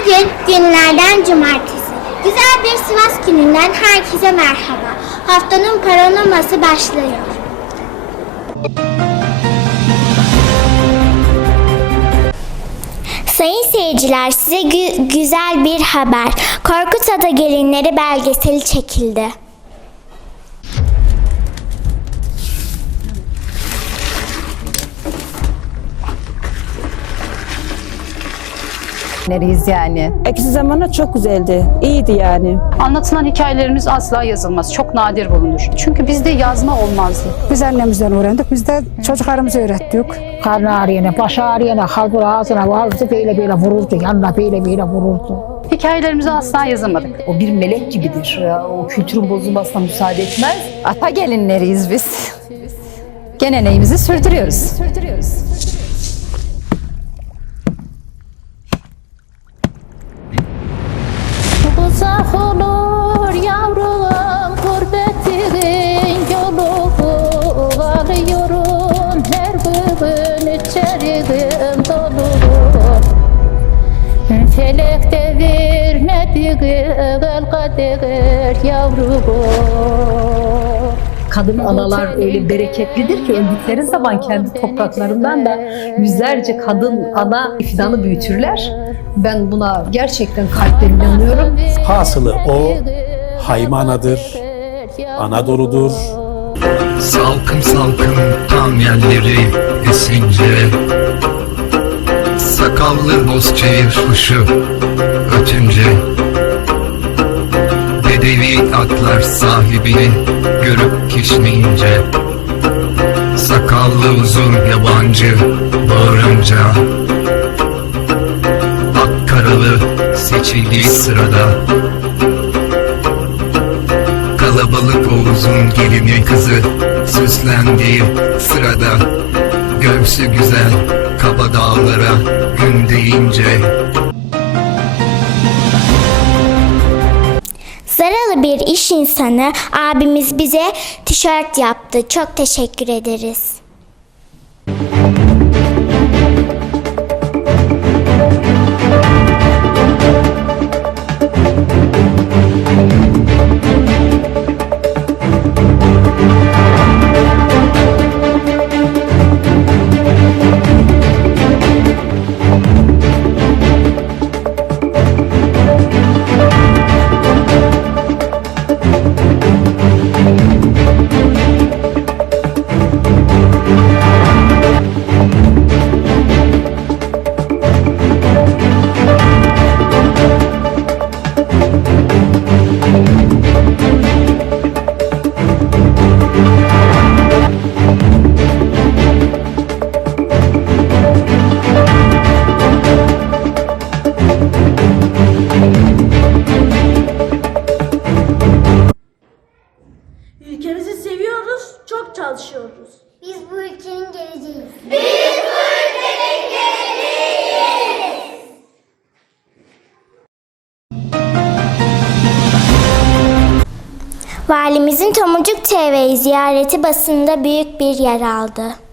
Bugün günlerden cumartesi. Güzel bir Sivas gününden herkese merhaba. Haftanın paronoması başlıyor. Sayın seyirciler size gü- güzel bir haber. Korkut Ada Gelinleri belgeseli çekildi. Neriyiz yani. Eksi zamanlar çok güzeldi. İyiydi yani. Anlatılan hikayelerimiz asla yazılmaz. Çok nadir bulunur. Çünkü bizde yazma olmazdı. Biz annemizden öğrendik. Biz de çocuklarımıza öğrettik. Karnı ağrıyana, baş ağrıyana, halbur ağzına vardı böyle böyle vururdu. Yanına böyle böyle vururdu. Hikayelerimizi asla yazamadık. O bir melek gibidir. O kültürün bozulmasına müsaade etmez. Ata gelinleriyiz biz. Geleneğimizi sürdürüyoruz. Sürdürüyoruz. Felek devir ne diğer kader yavrum Kadın analar öyle bereketlidir ki öldükleri zaman kendi topraklarından da yüzlerce kadın ana fidanı büyütürler. Ben buna gerçekten kalpten inanıyorum. Hasılı o Haymanadır, Anadolu'dur, Salkım salkım tam yerleri esince Sakallı bozçayır kuşu ötünce. Bedevi atlar sahibini görüp kişneyince. Sakallı uzun yabancı bağırınca. Ak karalı seçildiği sırada. Kalabalık o uzun gelinin kızı Süslendiği sırada. Göğsü güzel kaba dağlara gün deyince Zaralı bir iş insanı abimiz bize tişört yaptı. Çok teşekkür ederiz. Valimizin Tomurcuk TV'yi ziyareti basında büyük bir yer aldı.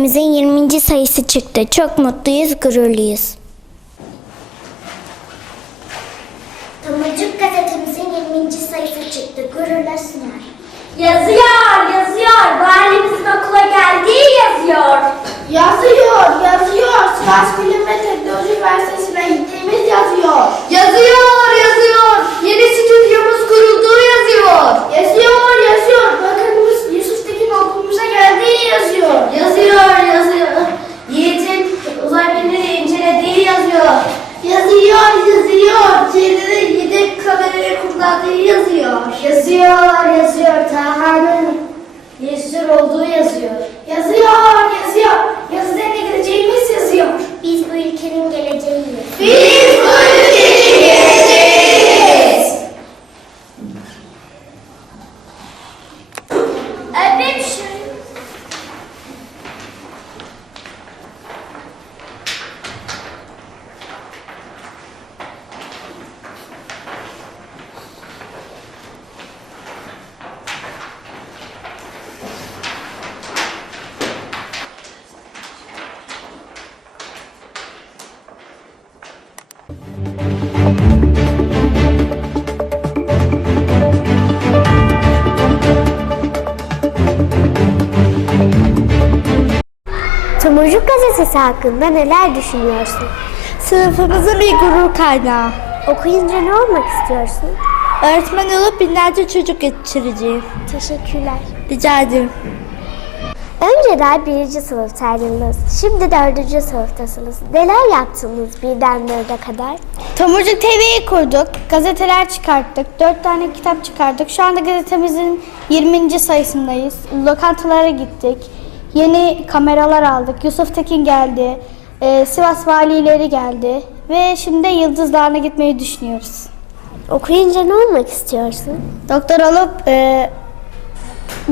Gazetemizin 20. sayısı çıktı. Çok mutluyuz, gururluyuz. Tomurcuk gazetemizin 20. sayısı çıktı. Gururla sunar. Yazıyor, yazıyor. Valimizin okula geldiği yazıyor. Yazıyor, yazıyor. Sivas Bilim ve Teknoloji Üniversitesi'ne gittiğimiz yazıyor. Yazıyor, yazıyor. Yeni stüdyomuz kurulduğu Tomurcuk gazetesi hakkında neler düşünüyorsun? Sınıfımızın bir gurur kaynağı. Okuyunca ne olmak istiyorsun? Öğretmen olup binlerce çocuk yetiştireceğim. Teşekkürler. Rica ederim. Önceden birinci sınıftaydınız. Şimdi dördüncü sınıftasınız. Neler yaptınız birden dörde kadar? Tomurcuk TV'yi kurduk, gazeteler çıkarttık, dört tane kitap çıkardık. Şu anda gazetemizin 20. sayısındayız. Lokantalara gittik, yeni kameralar aldık. Yusuf Tekin geldi, e, Sivas valileri geldi ve şimdi Yıldız Dağı'na gitmeyi düşünüyoruz. Okuyunca ne olmak istiyorsun? Doktor olup e,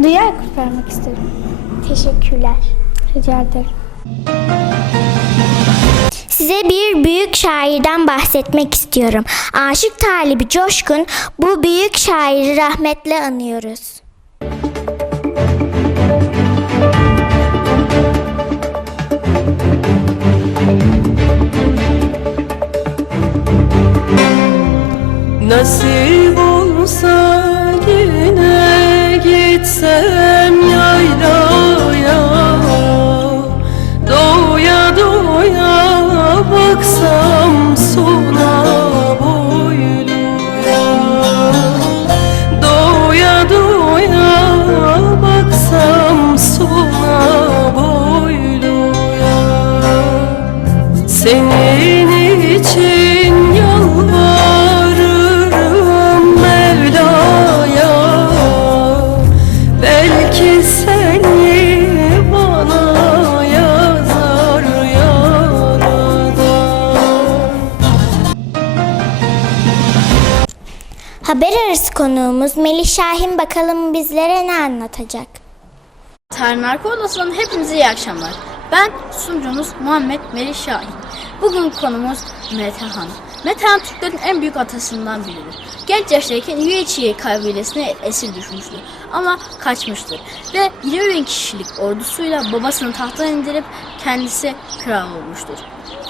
dünya kurtarmak istedim. Teşekkürler. Rica ederim. Size bir büyük şairden bahsetmek istiyorum. Aşık Talibi Coşkun bu büyük şairi rahmetle anıyoruz. Nasip olsa yine gitsem konuğumuz Melih Şahin bakalım bizlere ne anlatacak? Tarih Arka Odası'ndan hepinize iyi akşamlar. Ben sunucunuz Muhammed Melih Şahin. Bugün konumuz Metehan. Metehan Türklerin en büyük atasından biridir. Genç yaştayken Üyeçiye kabilesine esir düşmüştür ama kaçmıştır. Ve 20 bin kişilik ordusuyla babasını tahttan indirip kendisi kral olmuştur.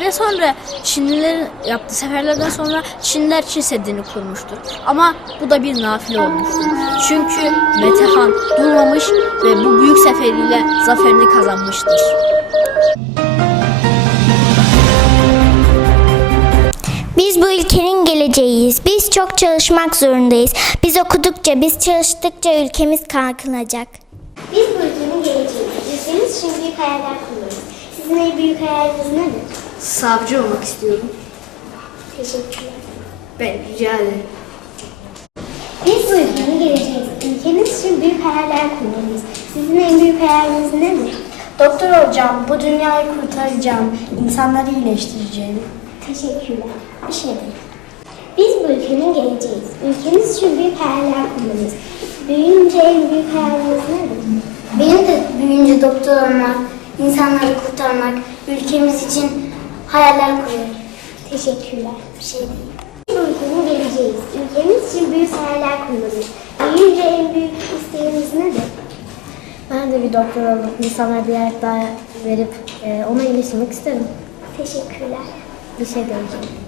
Ve sonra Çinlilerin yaptığı seferlerden sonra Çinliler Çin Seddi'ni kurmuştur. Ama bu da bir nafile olmuştur. Çünkü Metehan durmamış ve bu büyük seferiyle zaferini kazanmıştır. Biz bu ülkenin geleceğiyiz. Biz çok çalışmak zorundayız. Biz okudukça, biz çalıştıkça ülkemiz kalkınacak. Biz bu ülkenin geleceğiyiz. Ülkemiz için büyük hayaller kuruyoruz. Sizin en büyük hayaliniz nedir? Savcı olmak istiyorum. Teşekkürler. Ben rica ederim. Biz bu ülkenin geleceğiyiz. Ülkemiz için büyük hayaller kurmalıyız. Sizin en büyük hayaliniz nedir? Doktor olacağım, bu dünyayı kurtaracağım, insanları iyileştireceğim. Teşekkürler. Bir şey değil. Biz bu ülkenin geleceğiyiz. Ülkemiz için büyük hayaller kurmalıyız. Büyüyünce en büyük hayaliniz nedir? Benim de büyüyünce doktor olmak, insanları kurtarmak, ülkemiz için hayaller kuruyorum. Teşekkürler. Bir şey değil. Ülkenin geleceğiyiz. Ülkemiz için büyük hayaller kurmalıyız. Büyüyünce en büyük isteğiniz nedir? Ben de bir doktor olup insanlara bir ayak daha verip e, onu iyileştirmek isterim. Teşekkürler. Bir şey değil.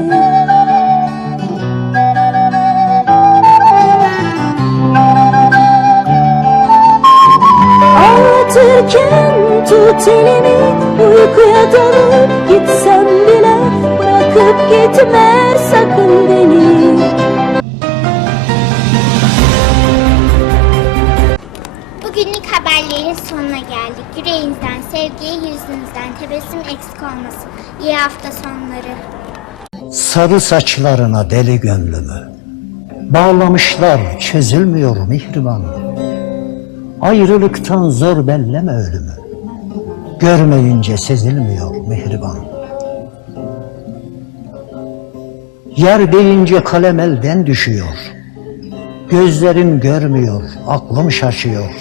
Anlatırken tut elimi Uykuya dalıp gitsem bile Bırakıp gitme sakın beni Bugünlük haberlerin sonuna geldik. Yüreğinizden sevgiye, yüzünüzden tebessüm eksik olmasın. İyi hafta sonları. Sarı saçlarına deli gönlümü Bağlamışlar çözülmüyor mihriban Ayrılıktan zor belleme ölümü. Görmeyince sezilmiyor mihriban. Yer deyince kalem elden düşüyor. Gözlerim görmüyor, aklım şaşıyor.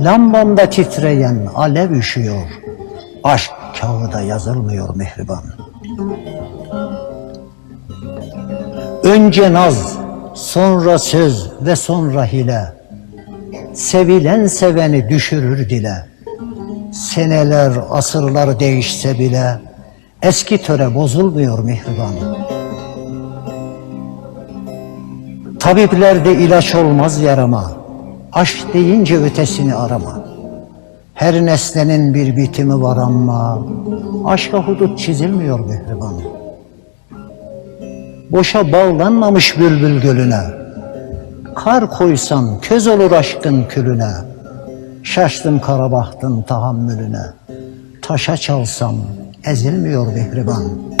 Lambamda titreyen alev üşüyor. Aşk kağıda yazılmıyor mihriban. Önce naz, sonra söz ve sonra hile. Sevilen seveni düşürür dile. Seneler, asırlar değişse bile eski töre bozulmuyor mihriban. Tabiplerde ilaç olmaz yarama. Aşk deyince ötesini arama. Her nesnenin bir bitimi var ama aşka hudut çizilmiyor mihriban. Boşa bağlanmamış bülbül gölüne. Kar koysam köz olur aşkın külüne. Şaştım kara bahtın tahammülüne. Taşa çalsam ezilmiyor mihriban.